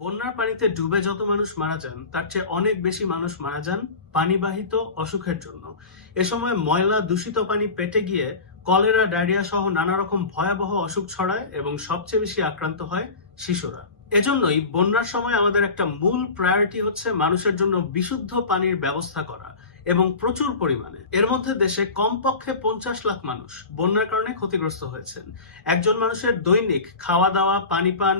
বন্যার পানিতে ডুবে যত মানুষ মারা যান তার চেয়ে অনেক বেশি মানুষ মারা যান পানিবাহিত অসুখের জন্য। এ সময় ময়লা দূষিত পানি পেটে গিয়ে কলেরা, ডায়রিয়া সহ নানা রকম ভয়াবহ অসুখ ছড়ায় এবং সবচেয়ে বেশি আক্রান্ত হয় শিশুরা। এজন্যই বন্যার সময় আমাদের একটা মূল প্রায়োরিটি হচ্ছে মানুষের জন্য বিশুদ্ধ পানির ব্যবস্থা করা এবং প্রচুর পরিমাণে। এর মধ্যে দেশে কমপক্ষে 50 লাখ মানুষ বন্যার কারণে ক্ষতিগ্রস্ত হয়েছেন। একজন মানুষের দৈনিক খাওয়া দাওয়া, পানি পান,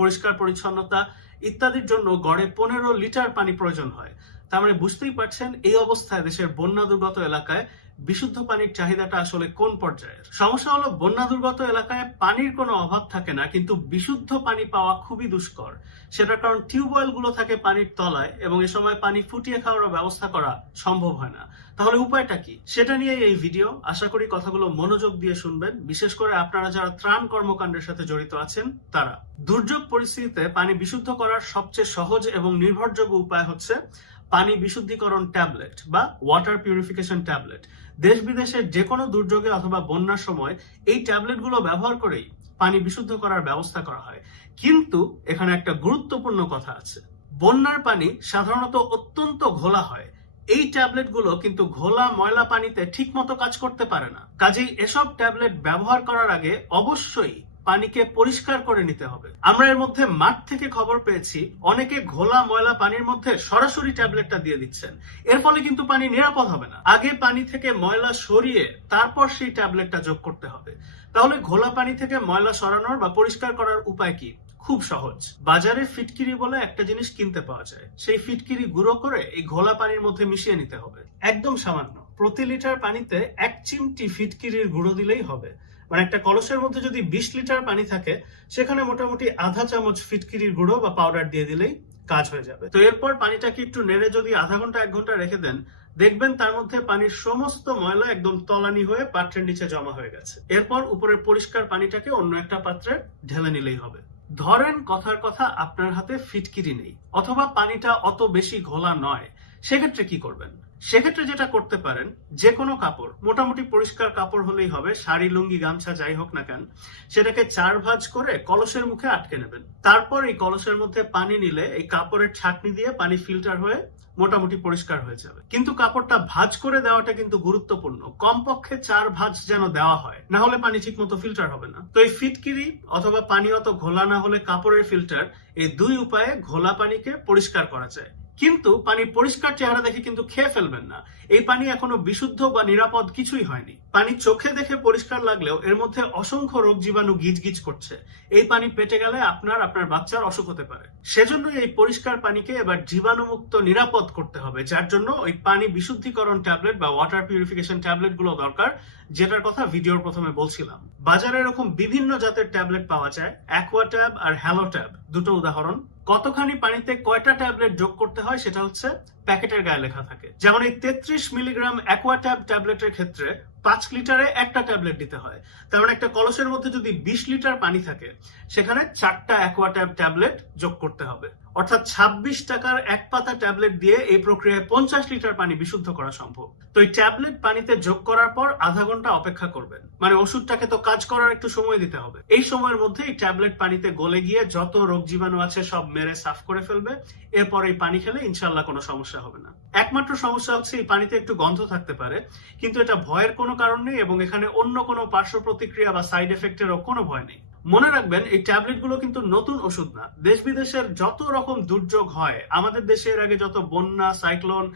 পরিষ্কার পরিচ্ছন্নতা ইত্যাদির জন্য গড়ে 15 লিটার পানি প্রয়োজন হয়। তার মানে বুঝতেই পারছেন এই অবস্থায় দেশের বন্যা দুর্গত এলাকায় বিশুদ্ধ পানির চাহিদাটা আসলে কোন পর্যায়ের। সমস্যা হলো বন্যা দুর্গত এলাকায় পানির কোনো অভাব থাকে না, কিন্তু বিশুদ্ধ পানি পাওয়া খুবই দুষ্কর। সেটার কারণ টিউবওয়েল গুলো থাকে পানির তলায় এবং এ সময় পানি ফুটিয়ে খাওয়ার ব্যবস্থা করা সম্ভব হয় না। তাহলে উপায়টা কি, সেটা নিয়ে এই ভিডিও। আশা করি কথাগুলো মনোযোগ দিয়ে শুনবেন, বিশেষ করে আপনারা যারা ত্রাণ কর্মকাণ্ডের সাথে জড়িত আছেন তারা। দুর্যোগ পরিস্থিতিতে পানি বিশুদ্ধ করার সবচেয়ে সহজ এবং নির্ভরযোগ্য উপায় হচ্ছে পানি বিশুদ্ধিকরণ ট্যাবলেট বা ওয়াটার পিউরিফিকেশন ট্যাবলেট। দেশ বিদেশের যে কোনো দুর্যোগে অথবা বন্যার সময় এই ট্যাবলেটগুলো ব্যবহার করেই পানি বিশুদ্ধ করার ব্যবস্থা করা হয়। কিন্তু এখানে একটা গুরুত্বপূর্ণ কথা আছে। বন্যার পানি সাধারণত অত্যন্ত ঘোলা হয়। এই ট্যাবলেটগুলো কিন্তু ঘোলা ময়লা পানিতে ঠিকমতো কাজ করতে পারে না। কাজেই এসব ট্যাবলেট ব্যবহার করার আগে অবশ্যই পানিকে পরিষ্কার করে নিতে হবে। আমরা এর মধ্যে মাঠ থেকে খবর পেয়েছি অনেকে ঘোলা ময়লা পানির মধ্যে সরাসরি ট্যাবলেটটা দিয়ে দিচ্ছেন। এর ফলে কিন্তু পানি নিরাপদ হবে না। আগে পানি থেকে ময়লা সরিয়ে তারপর সেই ট্যাবলেটটা যোগ করতে হবে। তাহলে ঘোলা পানি থেকে ময়লা সরানোর বা পরিষ্কার করার উপায় কি? খুব সহজ। বাজারে ফিটকিরি বলে একটা জিনিস কিনতে পাওয়া যায়। সেই ফিটকিরি গুঁড়ো করে এই ঘোলা পানির মধ্যে মিশিয়ে নিতে হবে। একদম সামান্য, প্রতি লিটার পানিতে 1 চিমটি ফিটকিরির গুঁড়ো দিলেই হবে। মানে একটা কলসের মধ্যে যদি 20 লিটার পানি থাকে, সেখানে মোটামুটি আধা চামচ ফিটকিরির গুঁড়ো বা পাউডার দিয়ে দিলেই কাজ হয়ে যাবে। তো এরপর পানিটাকে একটু নেড়ে যদি আধা ঘন্টা 1 ঘন্টা রেখে দেন, দেখবেন তার মধ্যে পানির সমস্ত ময়লা একদম তলানি হয়ে পাত্রের নিচে জমা হয়ে গেছে। এরপর উপরের পরিষ্কার পানিটাকে অন্য একটা পাত্রে ঢেলে নিলেই হবে। ধরেন কথার কথা আপনার হাতে ফিটকিরি নেই অথবা পানিটা অত বেশি ঘোলা নয়, সেক্ষেত্রে কি করবেন? সেক্ষেত্রে যেটা করতে পারেন, যে কোনো কাপড়, মোটামুটি পরিষ্কার কাপড় হলেই হবে, শাড়ি, লুঙ্গি, গামছা যাই হোক না কেন, সেটাকে 4 ভাঁজ করে কলসের মুখে আটকে নেবেন। তারপর এই কলসের মধ্যে পানি নিলে এই কাপড়ের ছাঁকনি দিয়ে পানি ফিল্টার হয়ে মোটামুটি পরিষ্কার হয়ে যাবে। কিন্তু কাপড়টা ভাঁজ করে দেওয়াটা কিন্তু গুরুত্বপূর্ণ। কমপক্ষে 4 ভাঁজ যেন দেওয়া হয়, না হলে পানি ঠিক মতো ফিল্টার হবে না। তো এই ফিটকিরি অথবা পানি অত ঘোলা না হলে কাপড়ের ফিল্টার, এই 2 উপায়ে ঘোলা পানিকে পরিষ্কার করা যায়। কিন্তু পানি পরিষ্কার চেহারা দেখে কিন্তু খেয়ে ফেলবেন না। এই পানি এখনো বিশুদ্ধ বা নিরাপদ কিছুই হয়নি। পানি চোখে দেখে পরিষ্কার লাগলেও এর মধ্যে অসংখ্য রোগ জীবাণু গিজগিজ করছে। এই পানি পেটে গেলে আপনার বাচ্চার অসুখ হতে পারে। সেজন্যই এই পরিষ্কার পানিকে এবার জীবাণুমুক্ত নিরাপদ করতে হবে, যার জন্য ওই পানি বিশুদ্ধিকরণ ট্যাবলেট বা ওয়াটার পিউরিফিকেশন ট্যাবলেট গুলো দরকার, যেটার কথা ভিডিওর প্রথমে বলছিলাম। বাজারে এরকম বিভিন্ন জাতের ট্যাবলেট পাওয়া যায়। অ্যাকোয়াট্যাব আর হ্যালোট্যাব দুটো উদাহরণ। কতখানি পানিতে কয়টা ট্যাবলেট যোগ করতে হয় সেটা হচ্ছে প্যাকেটের গায়ে লেখা থাকে। যেমন এই 33 মিলিগ্রাম অ্যাকোয়াট্যাব ট্যাবলেটের ক্ষেত্রে 5 লিটারে একটা ট্যাবলেট দিতে হয়। তার মানে একটা কলসের মধ্যে যদি 20 লিটার পানি থাকে, সেখানে 4টা অ্যাকোয়াট্যাব ট্যাবলেট যোগ করতে হবে। অর্থাৎ 26 টাকার 1 পাতা ট্যাবলেট দিয়ে এই প্রক্রিয়ায় 50 লিটার পানি বিশুদ্ধ করা সম্ভব। তো এই ট্যাবলেট পানিতে যোগ করার পর আধা ঘন্টা অপেক্ষা করবেন। মানে ওষুধটাকে তো কাজ করার একটু সময় দিতে হবে। এই সময়ের মধ্যে এই ট্যাবলেট পানিতে গলে গিয়ে যত রোগ জীবাণু আছে সব মেরে সাফ করে ফেলবে। এরপর এই পানি খেলে ইনশাল্লাহ কোনো সমস্যা হবে না। একমাত্র সমস্যা হচ্ছে এই পানিতে একটু গন্ধ থাকতে পারে, কিন্তু এটা ভয়ের কোনো কারণ নেই এবং এখানে অন্য কোনো পার্শ্ব প্রতিক্রিয়া বা সাইড এফেক্টেরও কোনো ভয় নেই। মনে রাখবেন, এই ট্যাবলেট গুলো কিন্তু নতুন ওষুধ না। দেশ বিদেশের যত রকম দুর্যোগ হয়, আমাদের দেশে এর আগে যত বন্যা, সাইক্লোন,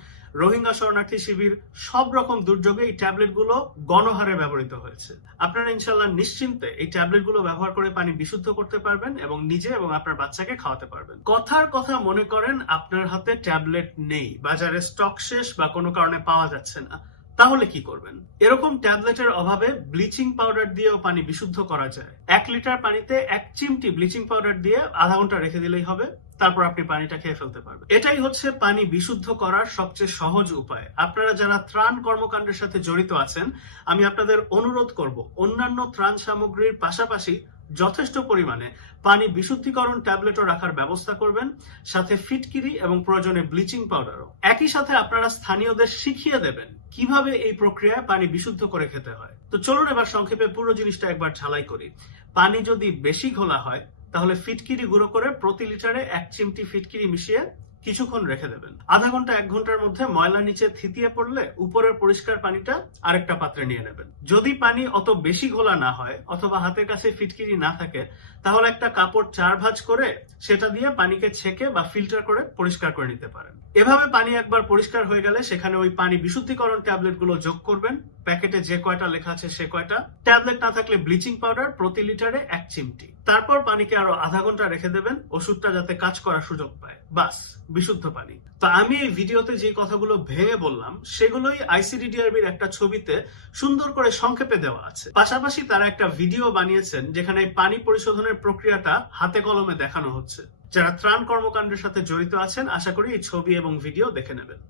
রোহিঙ্গা শরণার্থী শিবির, সব রকম দুর্যোগে এই ট্যাবলেট গুলো গণহারে ব্যবহৃত হয়েছে। আপনারা ইনশাল্লাহ নিশ্চিন্তে এই ট্যাবলেট গুলো ব্যবহার করে পানি বিশুদ্ধ করতে পারবেন এবং নিজে এবং আপনার বাচ্চাকে খাওয়াতে পারবেন। কথার কথা মনে করেন আপনার হাতে ট্যাবলেট নেই, বাজারে স্টক শেষ বা কোনো কারণে পাওয়া যাচ্ছে না, তাহলে কি করবেন? এরকম ট্যাবলেটের অভাবে ব্লিচিং পাউডার দিয়েও পানি বিশুদ্ধ করা যায়। 1 লিটার পানিতে 1 চিমটি ব্লিচিং পাউডার দিয়ে আধা ঘন্টা রেখে দিলেই হবে। তারপর আপনি পানিটা খেয়ে ফেলতে পারবেন। এটাই হচ্ছে পানি বিশুদ্ধ করার সবচেয়ে সহজ উপায়। আপনারা যারা ত্রাণ কর্মকাণ্ডের সাথে জড়িত আছেন, আমি আপনাদের অনুরোধ করব অন্যান্য ত্রাণ সামগ্রীর পাশাপাশি যথেষ্ট পরিমাণে পানি বিশুদ্ধিকরণ ট্যাবলেটও রাখার ব্যবস্থা করবেন, সাথে ফিটকিরি এবং প্রয়োজনে ব্লিচিং পাউডারও। একই সাথে আপনারা স্থানীয়দের শিখিয়ে দেবেন কিভাবে এই প্রক্রিয়ায় পানি বিশুদ্ধ করে খেতে হয়। তো চলুন এবার সংক্ষেপে পুরো জিনিসটা একবার ঝালাই করি। পানি যদি বেশি ঘোলা হয় তাহলে ফিটকিরি গুঁড়ো করে প্রতি লিটারে 1 চিমটি ফিটকিরি মিশিয়ে কিছুক্ষণ রেখে দেবেন। আধা ঘন্টা 1 ঘন্টার মধ্যে ময়লা নিচে থিতিয়ে পড়লে উপরের পরিষ্কার পানিটা আরেকটা পাত্রে নিয়ে নেবেন। যদি পানি অত বেশি ঘোলা না হয় অথবা হাতের কাছে ফিটকিরি না থাকে, তাহলে একটা কাপড় 4 ভাঁজ করে সেটা দিয়ে পানিকে ছেঁকে বা ফিল্টার করে পরিষ্কার করে নিতে পারেন। এভাবে পানি একবার পরিষ্কার হয়ে গেলে সেখানে ওই পানি বিশুদ্ধিকরণ ট্যাবলেট গুলো যোগ করবেন। প্যাকেটে যে কয়টা লেখা আছে সে কয়টা। ট্যাবলেট না থাকলে ব্লিচিং পাউডার প্রতি লিটারে 1 চিমটি। তারপর পানিকে আরো আধা ঘন্টা রেখে দেবেন ওষুধটা যাতে কাজ করার সুযোগ পায়। বাস, বিশুদ্ধ পানি। তো আমি এই ভিডিওতে যে কথাগুলো ভেঙে বললাম সেগুলোই আইসিডিডিআরবির একটা ছবিতে সুন্দর করে সংক্ষেপে দেওয়া আছে। পাশাপাশি তারা একটা ভিডিও বানিয়েছেন যেখানে পানি পরিশোধনের প্রক্রিয়াটা হাতে কলমে দেখানো হচ্ছে। যারা ত্রাণ কর্মকাণ্ডের সাথে জড়িত আছেন আশা করি এই ছবি এবং ভিডিও দেখে নেবেন।